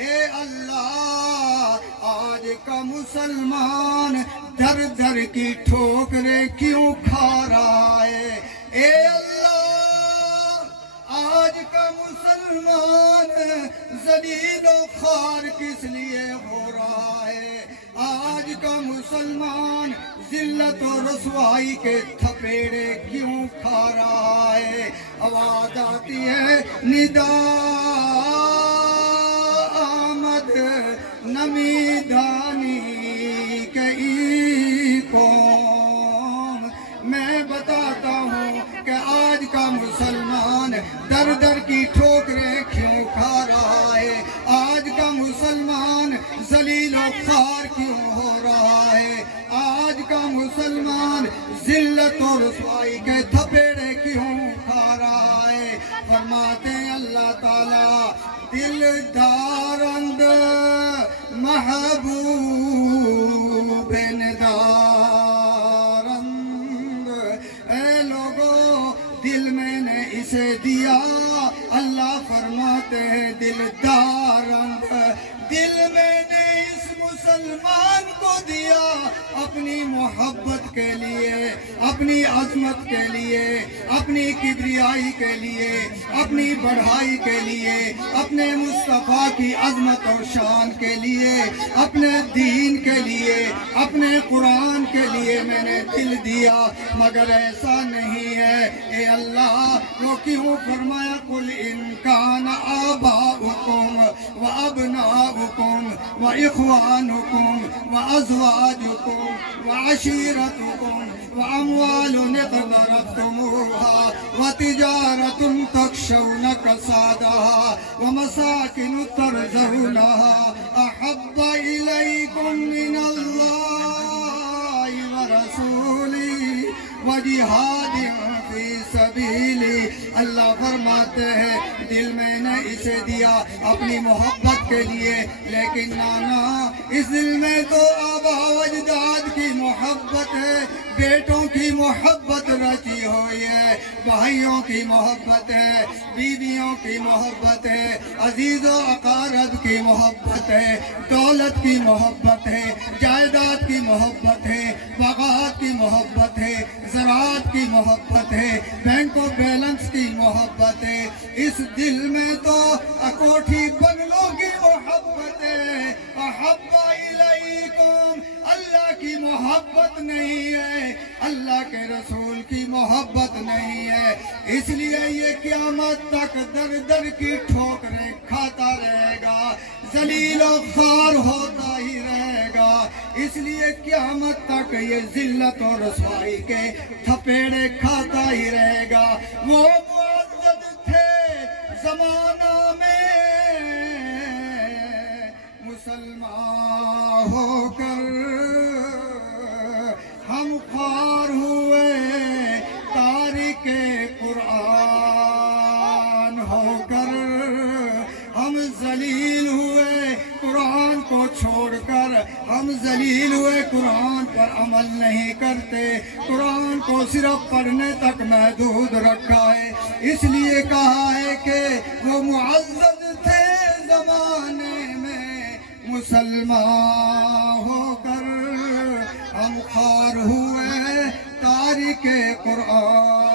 اے اللہ آج کا مسلمان در در کی ٹھوکریں کیوں کھا رہا ہے؟ اے اللہ آج کا مسلمان ذلیل و خوار کس لیے ہو رہا ہے؟ آج کا مسلمان ذلت و رسوائی کے تھپیڑے کیوں کھا رہا ہے؟ آواز آتی ہے ندا آمد نمی دانی کئی قوم. میں بتاتا ہوں کہ آج کا مسلمان در در کی ٹھوکریں کیوں کھا رہا ہے؟ آج کا مسلمان ذلیل و خوار کیوں ہو رہا ہے؟ آج کا مسلمان ذلت و رسوائی کے تھپیڑے کیوں کھا رہا ہے؟ فرماتے ہیں اللہ تعالیٰ دل دارند محبوب ندارند. اے لوگوں دل میں نے اسے دیا، اللہ فرماتے ہیں دل دارند، دل میں نے اس مسلمان کو دیا اپنی محبت کے لیے، اپنی عظمت کے لیے، اپنی کبریائی کے لیے، اپنی بڑھائی کے لیے، اپنے مصطفیٰ کی عظمت اور شان کے لیے، اپنے دین کے لیے، اپنے قرآن کے لیے میں نے دل دیا. مگر ایسا نہیں ہے اے اللہ. وہ کیوں فرمایا قل ان کان آباؤکم و ابناؤکم و اخوانکم و ازواجکم و عشیرتکم و اموال اقترفتموها و تجارت تخشون کسادها و مساکن ترضونها احب الیکم من اللہ و رسولی و جہاد فی سبیلی. اللہ فرماتے ہیں دل میں نے اسے دیا اپنی محبت کے لیے، لیکن نانا اس دل میں تو آبا و اجداد کی محبت ہے، بیٹوں کی محبت رچی ہوئی ہے، بھائیوں کی محبت ہے، بیویوں کی محبت ہے، عزیز و اقارب کی محبت ہے، دولت کی محبت ہے، جائیداد کی محبت ہے، باغات کی محبت ہے، زراعت کی محبت ہے، بینک آف بیلنس کی محبت ہے. اس دل میں تو کوٹھی بنگلوں کی محبت ہے. احب الیکم اللہ کی محبت نہیں ہے، اللہ کے رسول کی محبت نہیں ہے. اس لیے یہ قیامت تک در در کی ٹھوکریں کھاتا رہے گا، ذلیل و خوار ہوتا ہی رہے گا. اس لیے قیامت تک یہ ذلت و رسوائی کے تھپیڑے کھاتا ہی رہے گا. وہ معزز تھے زمانہ میں مسلمان ہو کر، ہم خوار ہوئے تارک قرآن ہو کر، ہم ذلیل ہوئے قرآن کو چھوڑ کر، ہم ذلیل ہوئے قرآن پر عمل نہیں کرتے، قرآن کو صرف پڑھنے تک محدود رکھا ہے. اس لیے کہا ہے کہ وہ معزز تھے زمانے میں مسلمان ہو کر، ہم خوار ہوئے تارک قرآن